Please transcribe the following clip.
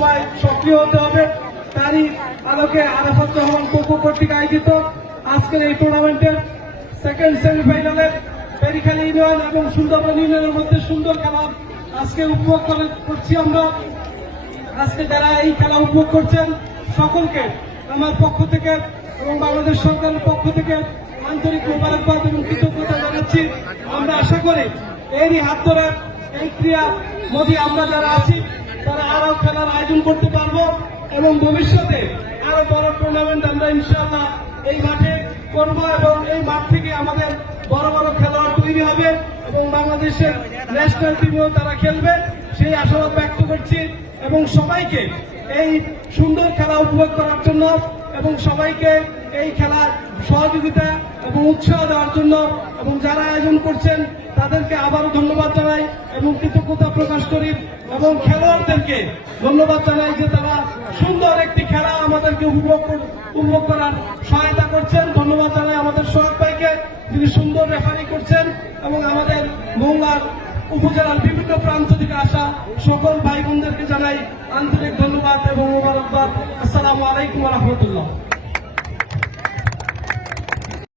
সবসময় সক্রিয় হতে হবে। তারই আলোকে আরাফাত রহমান কোকো কর্তৃক আয়োজিত আজকের এই টুর্নামেন্টের সেকেন্ড সেমিফাইনালে পেরিখালী ইউনিয়ন এবং সুন্দরবন ইউনিয়নের মধ্যে সুন্দর খেলা আজকে উপভোগ করছি আমরা। আজকে যারা এই খেলা উপভোগ করছেন সকলকে আমার পক্ষ থেকে এবং বাংলাদেশ সরকারের পক্ষ থেকে আন্তরিক মোবারকবাদ এবং কৃতজ্ঞতা জানাচ্ছি। আমরা আশা করি এরই হাত ধরে এই ক্রীড়া মোদী আমরা যারা আছি তারা আরো খেলার আয়োজন করতে পারবো এবং ভবিষ্যতে আরো বড় টুর্নামেন্ট আমরা ইনশাআল্লাহ এই মাঠে করব এবং এই মাঠ থেকে আমাদের বড় বড় খেলোয়াড় তৈরি হবে এবং বাংলাদেশের ন্যাশনাল টিমেও তারা খেলবে সেই আশাবাদ ব্যক্ত করছি এবং সবাইকে এই সুন্দর খেলা উপভোগ করার জন্য এবং সবাইকে এই খেলার সহযোগিতা এবং উৎসাহ দেওয়ার জন্য এবং যারা আয়োজন করছেন তাদেরকে আবারও ধন্যবাদ জানাই এবং কৃতজ্ঞতা প্রকাশ করি এবং খেলোয়াড়দেরকে ধন্যবাদ জানাই যে তারা সুন্দর একটি খেলা আমাদেরকে উপভোগ করার সহায়তা করছেন। ধন্যবাদ জানাই আমাদের সোহাগ ভাইকে যিনি সুন্দর রেফারি করছেন এবং আমাদের মোংলার উপজেলার বিভিন্ন প্রান্ত থেকে আসা সকল ভাই বোনদেরকে জানাই আন্তরিক ধন্যবাদ এবং মোবারকবাদ। আসসালামু আলাইকুম ওয়া রাহমাতুল্লাহ।